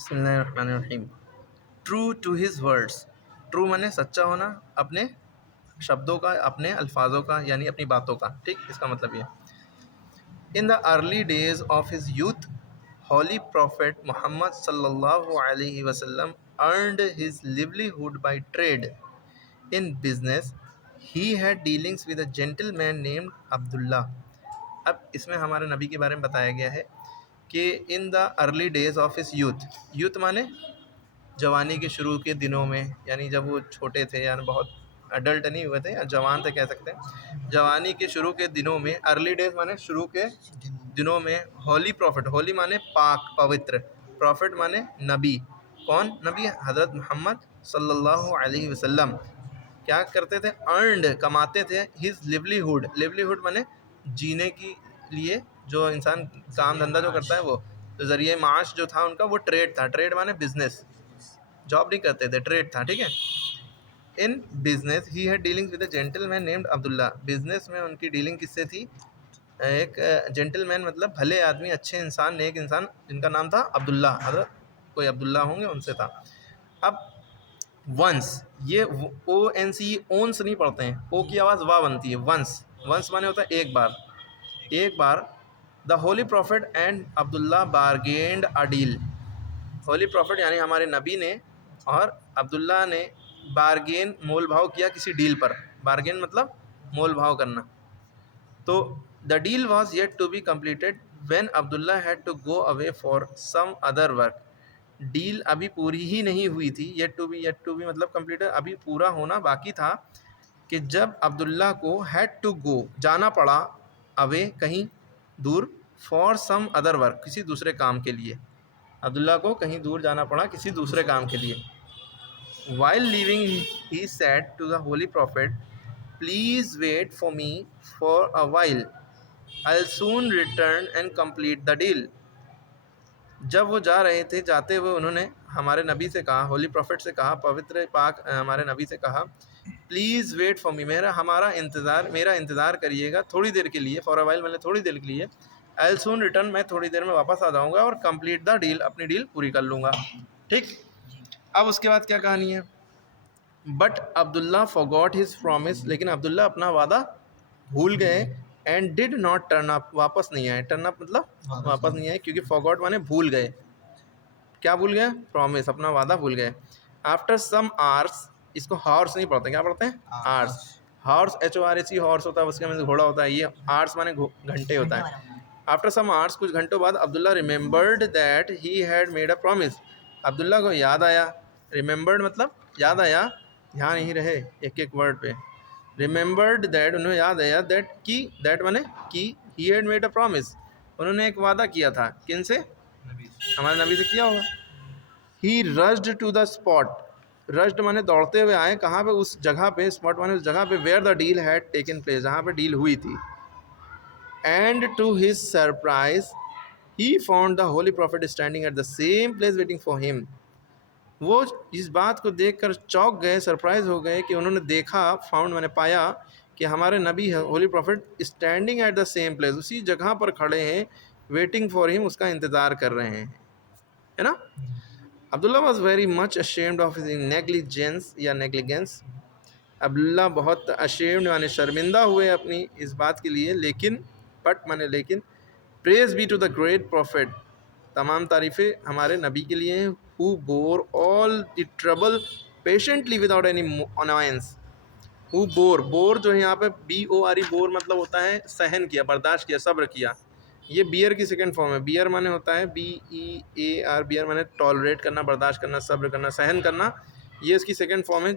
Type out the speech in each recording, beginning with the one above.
बिस्मिल्लाहिर्रहमानिर्रहीम। True to his words. True माने सच्चा होना अपने शब्दों का, अपने अल्फाजों का, यानी अपनी बातों का। ठीक, इसका मतलब ये। In the early days of his youth holy prophet Muhammad सल्लल्लाहु अलैहि वसल्लम earned his livelihood by trade in business. He had dealings with a gentleman named Abdullah. अब इसमें हमारे नबी के बारे में बताया गया है कि इन the early days of his youth. Youth माने जवानी के शुरू के दिनों में, यानी जब वो छोटे थे, यानी बहुत अडल्ट नहीं हुए थे या जवान थे कह सकते हैं। जवानी के शुरू के दिनों में, अर्ली डेज माने शुरू के दिनों में, होली प्रॉफिट, होली माने पाक पवित्र, प्रॉफिट माने नबी। कौन नबी? हज़रत मोहम्मद सल्लल्लाहु अलैहि वसल्लम क्या करते थे? अर्नड, कमाते थे, हिज लिवलीहुड। लिवलीहुड माने जीने के लिए जो इंसान काम धंधा जो करता है, वो तो ज़रिए माश जो था उनका वो ट्रेड था। ट्रेड माने बिजनेस, जॉब नहीं करते थे, ट्रेड था। ठीक है। इन business he had dealings with a gentleman named Abdullah. Business में उनकी डीलिंग किससे थी? एक जेंटलमैन मतलब भले आदमी, अच्छे इंसान, नेक इंसान, जिनका नाम था अब्दुल्ला। हज़रत कोई अब्दुल्ला होंगे, उनसे था। अब वंस, ये ओ एन सी, ओन्स नहीं पढ़ते हैं, ओ की आवाज़ वाह बनती है। वंस, वंस माने होता है एक बार। एक बार the holy prophet and Abdullah bargained a deal. Holy prophet यानी हमारे नबी ने और अब्दुल्ला ने बारगेन, मोल भाव किया किसी डील पर। बारगेन मतलब मोल भाव करना। तो the deal was yet to be completed when Abdullah had to go away for some other work. Deal अभी पूरी ही नहीं हुई थी। Yet to be, yet to be मतलब कम्प्लीटेड, अभी पूरा होना बाकी था, कि जब अब्दुल्ला को हैड टू गो, जाना पड़ा, अवे कहीं दूर, फॉर सम अदर वर्क, किसी दूसरे काम के लिए। अब्दुल्ला को कहीं दूर जाना पड़ा किसी दूसरे काम के लिए। While leaving he said to the holy prophet, please wait for me for a while, I will soon return and complete the deal. जब वो जा रहे थे, जाते हुए उन्होंने हमारे नबी से कहा, होली प्रॉफिट से कहा, पवित्र पाक हमारे नबी से कहा, प्लीज़ वेट फॉर मी, मेरा इंतज़ार करिएगा थोड़ी देर के लिए। फॉर अ वाइल मतलब थोड़ी देर के लिए। आई विल सून रिटर्न, मैं थोड़ी देर में वापस आ जाऊँगा और कंप्लीट द डील, अपनी डील पूरी कर लूँगा। ठीक। अब उसके बाद क्या कहानी है? But Abdullah forgot his promise, लेकिन अब्दुल्ला अपना वादा भूल गए। And did not turn up, वापस नहीं आए। टर्न अप मतलब वापस नहीं आए, क्योंकि फॉरगॉट माने भूल गए। क्या भूल गए? प्रॉमिस, अपना वादा भूल गए। आफ्टर सम आवर्स, इसको हॉर्स नहीं पढ़ते, क्या पढ़ते हैं? आवर्स। हॉर्स, HORS, हॉर्स होता है, उसके में घोड़ा होता है। ये आवर्स माने घंटे होता है। आफ्टर सम आवर्स, कुछ घंटों बाद, Abdullah remembered that he had made a promise. Abdullah को याद आया। रिमेंबर्ड मतलब याद आया, ध्यान यहीं रहे एक एक वर्ड पे। रिमेंबर्ड दैट, उन्हें याद आया, दैट की, दैट माने कि, he had made a promise, उन्होंने एक वादा किया था। किन से? हमारे नबी से किया होगा। He rushed to the spot, rushed माने दौड़ते हुए आए, कहाँ पे? उस जगह पे। स्पॉट माने उस जगह पे, where the deal had taken place, जहाँ पे डील हुई थी। And to his surprise he found the holy prophet standing at the same place waiting for him. वो इस बात को देखकर चौंक गए, सरप्राइज हो गए, कि उन्होंने देखा, फाउंड माने पाया, कि हमारे नबी Holi prophet standing at the same place, उसी जगह पर खड़े हैं, वेटिंग फॉर हिम, उसका इंतज़ार कर रहे हैं, है ना। Abdullah was very much ashamed of his negligence या नेग्लिजेंस। अब्दुल्ला बहुत अशेम्ड माने शर्मिंदा हुए अपनी इस बात के लिए, लेकिन, बट माने लेकिन, praise be to the great prophet, तमाम तारीफ़ें हमारे नबी के लिए हैं, who bore all the trouble patiently without any annoyance. Who bore, bore जो है यहाँ पे BORE, बोर मतलब होता है सहन किया, बर्दाश्त किया, सब्र किया। ये बियर की सेकंड फॉर्म है। बियर माने होता है BEAR, बियर माने टॉलरेट करना, बर्दाश्त करना, सब्र करना, सहन करना। ये इसकी सेकंड फॉर्म है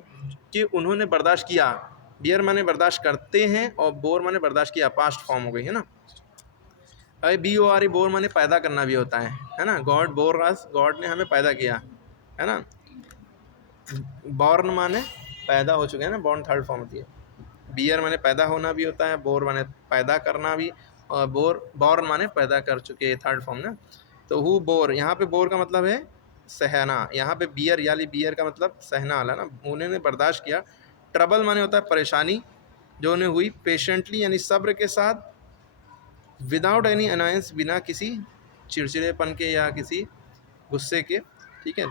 कि उन्होंने बर्दाश्त किया। बियर माने बर्दाश्त करते हैं, और बोर माने बर्दाश्त किया, पास्ट फॉर्म हो गई, है ना। अरे BORE, बोर माने पैदा करना भी होता है ना। गॉड बोर अस, गॉड ने हमें पैदा किया, है ना। बॉर्न माने पैदा हो चुके हैं ना, बॉर्न थर्ड फॉर्म होती है। बियर माने पैदा होना भी होता है, बोर माने पैदा करना भी, और बॉर्न माने पैदा कर चुके, थर्ड फॉर्म ना। तो हु बोर, यहाँ पे बोर का मतलब है सहना, यहाँ पे बियर यानी बियर का मतलब सहना वाला ना। उन्होंने बर्दाश्त किया। ट्रबल माने होता है परेशानी, जो उन्हें हुई, पेशेंटली यानी सब्र के साथ, विदाउट एनी अनायंस, बिना किसी चिड़चिड़ेपन के या किसी गुस्से के, ठीक है।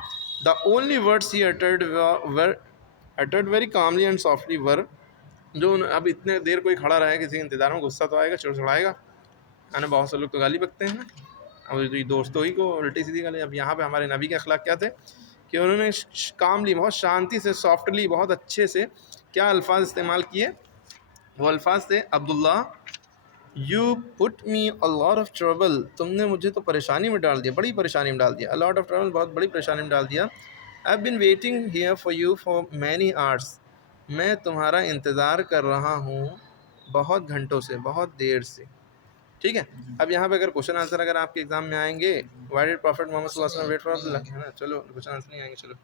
द ओनली वर्ड्स ही uttered were uttered very calmly and softly were, जो अब इतने देर कोई खड़ा रहे किसी के इंतजार में, गुस्सा तो आएगा, चिड़चिड़ाएगा, है ना। बहुत से लोग तो गाली बकते हैं, अब दोस्तों ही को उल्टी सीधी गाली। अब यहाँ पे हमारे नबी के अखलाक क्या थे कि उन्होंने कामली, बहुत शांति से, सॉफ्टली, बहुत अच्छे से क्या अल्फाज इस्तेमाल किए। वो अल्फाज थे, Abdullah you put me a lot of trouble, तुमने मुझे तो परेशानी में डाल दिया, बड़ी परेशानी में डाल दिया। अ लॉट ऑफ ट्रबल, बहुत बड़ी परेशानी में डाल दिया। I have been waiting here for you for many hours, मैं तुम्हारा इंतज़ार कर रहा हूँ बहुत घंटों से, बहुत देर से। ठीक है। अब यहाँ पे अगर क्वेश्चन आंसर अगर आपके एग्जाम में आएंगे, व्हाई डिड प्रॉफिट मोहम्मद सल्लल्लाहु अलैहि वसल्लम वेट फॉर अब्दुल्ला, है ना। चलो क्वेश्चन आंसर नहीं आएंगे, चलो